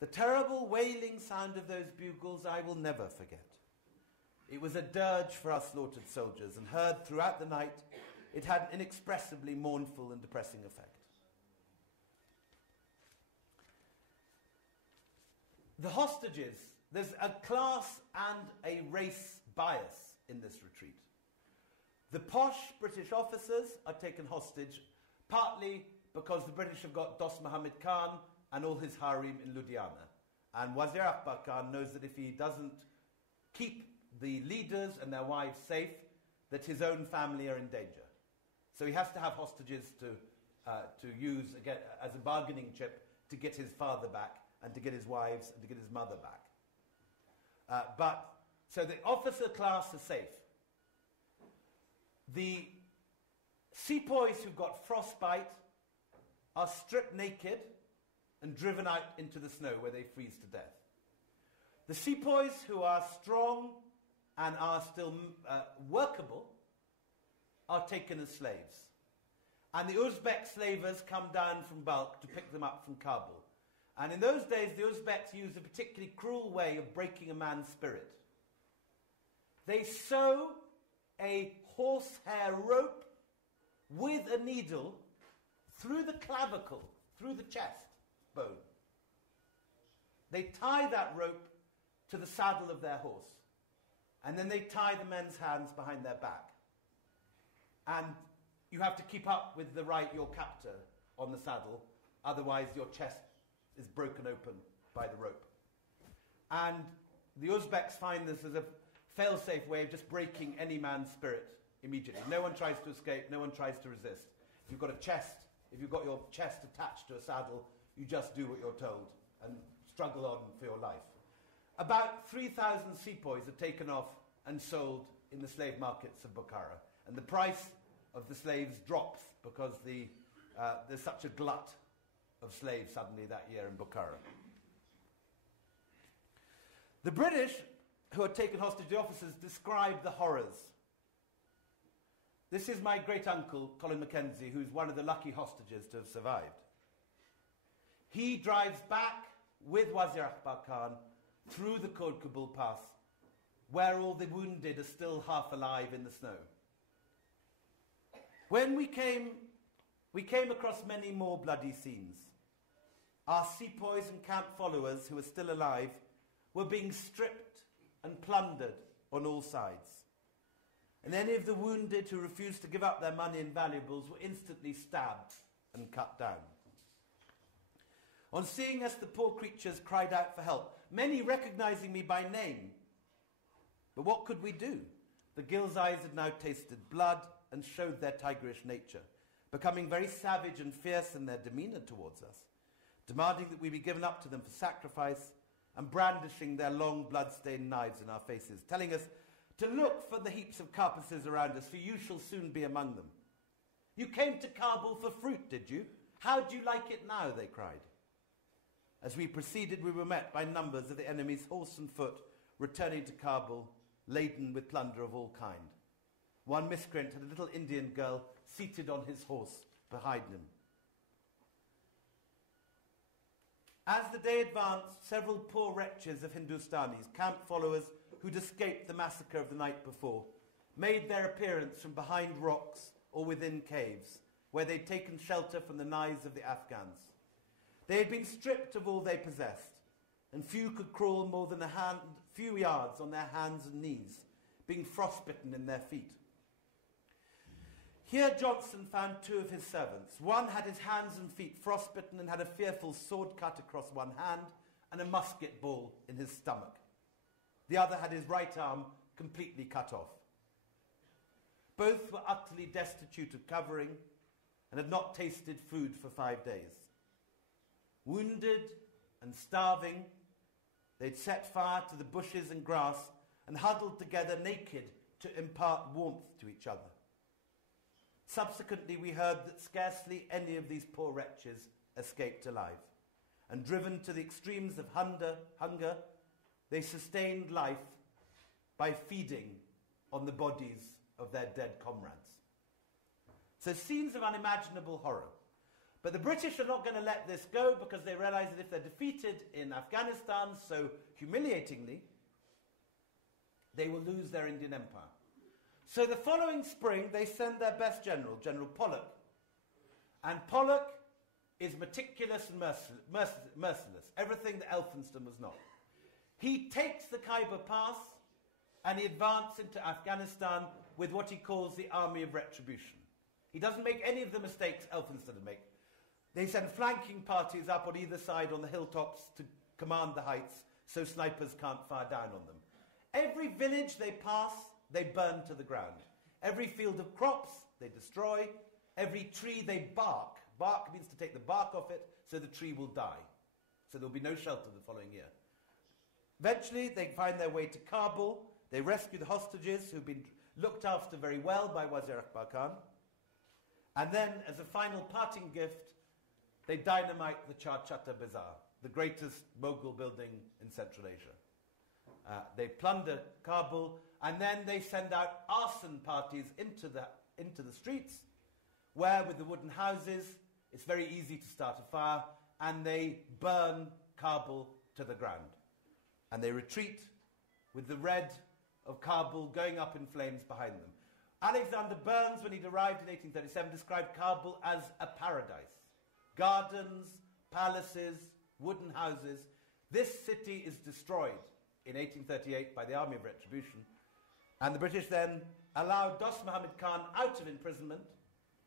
The terrible wailing sound of those bugles I will never forget. It was a dirge for our slaughtered soldiers, and heard throughout the night, it had an inexpressibly mournful and depressing effect. The hostages, there's a class and a race bias in this retreat. The posh British officers are taken hostage, partly because the British have got Dost Muhammad Khan and all his harem in Ludhiana. And Wazir Akbar Khan knows that if he doesn't keep the leaders and their wives safe, that his own family are in danger. So he has to have hostages to use again, as a bargaining chip to get his father back and to get his wives and to get his mother back. So the officer class is safe. The sepoys who've got frostbite are stripped naked and driven out into the snow where they freeze to death. The sepoys who are strong and are still workable are taken as slaves. And the Uzbek slavers come down from Balkh to pick them up from Kabul. And in those days, the Uzbeks used a particularly cruel way of breaking a man's spirit. They sew a horsehair rope with a needle through the clavicle, through the chest bone. They tie that rope to the saddle of their horse. And then they tie the men's hands behind their back. And you have to keep up with your captor on the saddle, otherwise your chest is broken open by the rope. And the Uzbeks find this as a fail-safe way of just breaking any man's spirit immediately. No one tries to escape, no one tries to resist. If you've got your chest attached to a saddle, you just do what you're told and struggle on for your life. About 3,000 sepoys are taken off and sold in the slave markets of Bukhara. And the price of the slaves drops because there's such a glut of slaves suddenly that year in Bukhara. The British, who are taken hostage, the officers, describe the horrors. This is my great-uncle, Colin Mackenzie, who's one of the lucky hostages to have survived. He drives back with Wazir Akbar Khan through the Khod Kabul Pass, where all the wounded are still half alive in the snow. When we came across many more bloody scenes. Our sepoys and camp followers who were still alive were being stripped and plundered on all sides. And any of the wounded who refused to give up their money and valuables were instantly stabbed and cut down. On seeing us, the poor creatures cried out for help, many recognizing me by name. But what could we do? The Ghilzais had now tasted blood and showed their tigerish nature, becoming very savage and fierce in their demeanour towards us, demanding that we be given up to them for sacrifice and brandishing their long blood-stained knives in our faces, telling us to look for the heaps of carcasses around us, for you shall soon be among them. You came to Kabul for fruit, did you? How do you like it now? They cried. As we proceeded, we were met by numbers of the enemy's horse and foot returning to Kabul, laden with plunder of all kind. One miscreant had a little Indian girl seated on his horse behind him. As the day advanced, several poor wretches of Hindustanis, camp followers who'd escaped the massacre of the night before, made their appearance from behind rocks or within caves, where they'd taken shelter from the knives of the Afghans. They had been stripped of all they possessed, and few could crawl more than few yards on their hands and knees, being frostbitten in their feet. Here Johnson found two of his servants. One had his hands and feet frostbitten and had a fearful sword cut across one hand and a musket ball in his stomach. The other had his right arm completely cut off. Both were utterly destitute of covering and had not tasted food for 5 days. Wounded and starving, they'd set fire to the bushes and grass and huddled together naked to impart warmth to each other. Subsequently, we heard that scarcely any of these poor wretches escaped alive, and driven to the extremes of hunger, they sustained life by feeding on the bodies of their dead comrades. So scenes of unimaginable horror. But the British are not going to let this go because they realize that if they're defeated in Afghanistan so humiliatingly, they will lose their Indian empire. So the following spring, they send their best general, General Pollock. And Pollock is meticulous and merciless, everything that Elphinstone was not. He takes the Khyber Pass and he advances into Afghanistan with what he calls the Army of Retribution. He doesn't make any of the mistakes Elphinstone would make. They send flanking parties up on either side on the hilltops to command the heights so snipers can't fire down on them. Every village they pass, they burn to the ground. Every field of crops, they destroy. Every tree, they bark. Bark means to take the bark off it so the tree will die. So there'll be no shelter the following year. Eventually, they find their way to Kabul. They rescue the hostages who've been looked after very well by Wazir Akbar Khan. And then, as a final parting gift, they dynamite the Char Chatta Bazaar, the greatest Mughal building in Central Asia. They plunder Kabul, and then they send out arson parties into the streets, where with the wooden houses, it's very easy to start a fire, and they burn Kabul to the ground. And they retreat with the red of Kabul going up in flames behind them. Alexander Burns, when he'd arrived in 1837, described Kabul as a paradise. Gardens, palaces, wooden houses. This city is destroyed in 1838 by the Army of Retribution. And the British then allow Dost Muhammad Khan out of imprisonment.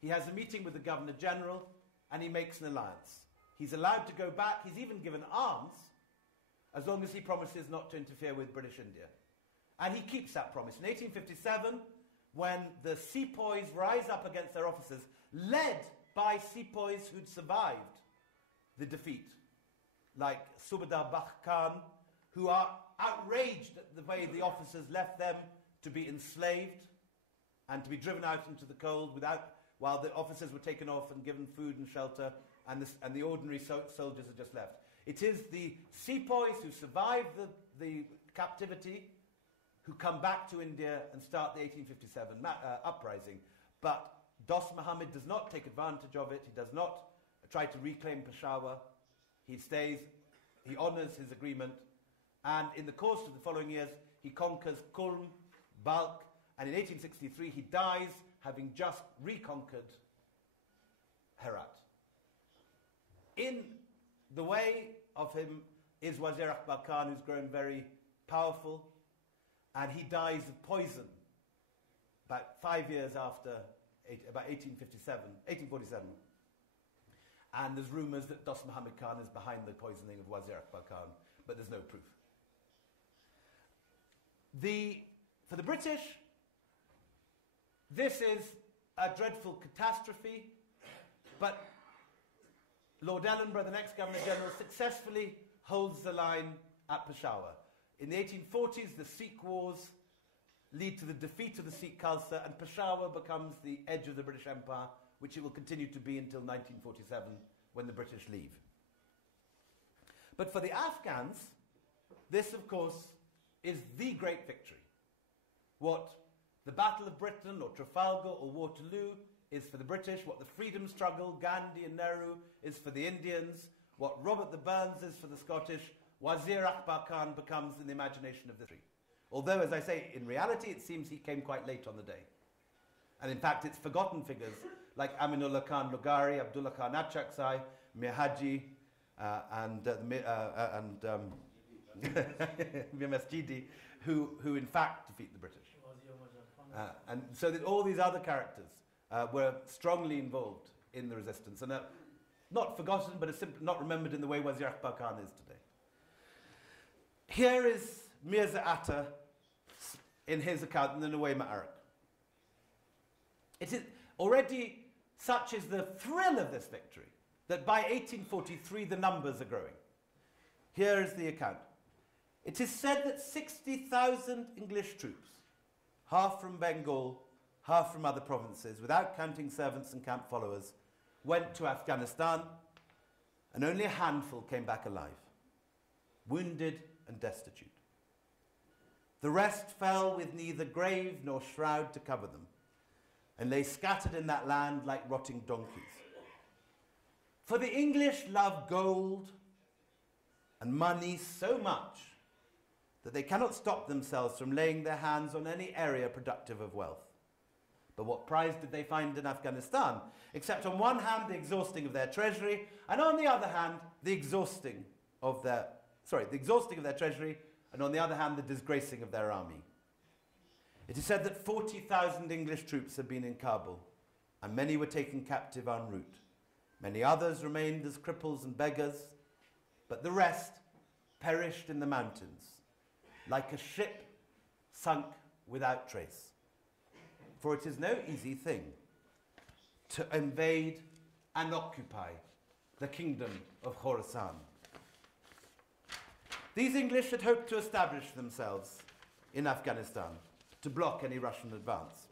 He has a meeting with the Governor General and he makes an alliance. He's allowed to go back. He's even given arms as long as he promises not to interfere with British India. And he keeps that promise. In 1857, when the sepoys rise up against their officers, led by sepoys who'd survived the defeat, like Subadar Bakh Khan, who are outraged at the way the officers left them to be enslaved and to be driven out into the cold while the officers were taken off and given food and shelter, and the ordinary soldiers are just left. It is the sepoys who survive the captivity who come back to India and start the 1857 uprising. But Dost Muhammad does not take advantage of it. He does not try to reclaim Peshawar. He stays, he honors his agreement, and in the course of the following years, he conquers Kulm, Balkh, and in 1863 he dies having just reconquered Herat. In the way of him is Wazir Akbar Khan, who's grown very powerful, and he dies of poison about 5 years after, about 1847. And there's rumours that Dost Muhammad Khan is behind the poisoning of Wazir Akbar Khan, but there's no proof. For the British, this is a dreadful catastrophe, but Lord Ellenborough, the next Governor-General, successfully holds the line at Peshawar. In the 1840s, the Sikh Wars lead to the defeat of the Sikh Khalsa, and Peshawar becomes the edge of the British Empire, which it will continue to be until 1947, when the British leave. But for the Afghans, this, of course, is the great victory. What the Battle of Britain, or Trafalgar, or Waterloo is for the British, what the freedom struggle, Gandhi and Nehru, is for the Indians, what Robert the Burns is for the Scottish, Wazir Akbar Khan becomes in the imagination of the three. Although, as I say, in reality, it seems he came quite late on the day. And in fact, it's forgotten figures like Aminullah Khan Lugari, Abdullah Khan Achakzai, Mir Haji, and Mir Masjidi, who in fact defeat the British. And so that all these other characters were strongly involved in the resistance and are not forgotten, but are simply not remembered in the way Wazir Akbar Khan is today. Here is Mirza Atta in his account in the Nawai Ma'arak. It is already, such is the thrill of this victory, that by 1843 the numbers are growing. Here is the account. It is said that 60,000 English troops, half from Bengal, half from other provinces, without counting servants and camp followers, went to Afghanistan, and only a handful came back alive, wounded and destitute. The rest fell with neither grave nor shroud to cover them, and lay scattered in that land like rotting donkeys. For the English love gold and money so much that they cannot stop themselves from laying their hands on any area productive of wealth. But what prize did they find in Afghanistan, except on one hand the exhausting of their treasury, and on the other hand the exhausting of their treasury, and on the other hand the disgracing of their army. It is said that 40,000 English troops had been in Kabul, and many were taken captive en route. Many others remained as cripples and beggars, but the rest perished in the mountains, like a ship sunk without trace. For it is no easy thing to invade and occupy the kingdom of Khorasan. These English had hoped to establish themselves in Afghanistan to block any Russian advance.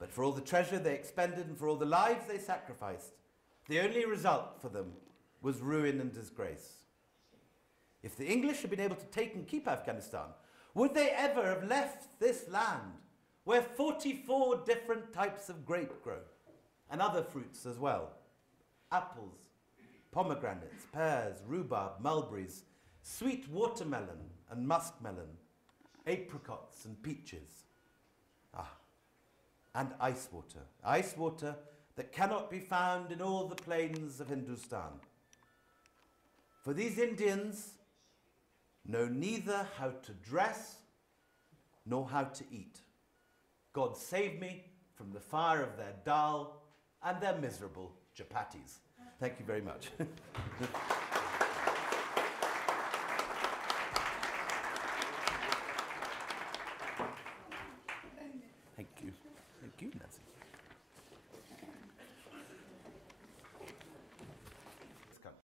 But for all the treasure they expended and for all the lives they sacrificed, the only result for them was ruin and disgrace. If the English had been able to take and keep Afghanistan, would they ever have left this land where 44 different types of grape grow, and other fruits as well? Apples, pomegranates, pears, rhubarb, mulberries, sweet watermelon and muskmelon, apricots and peaches. And ice water that cannot be found in all the plains of Hindustan. For these Indians know neither how to dress nor how to eat. God save me from the fire of their dal and their miserable chapatis. Thank you very much.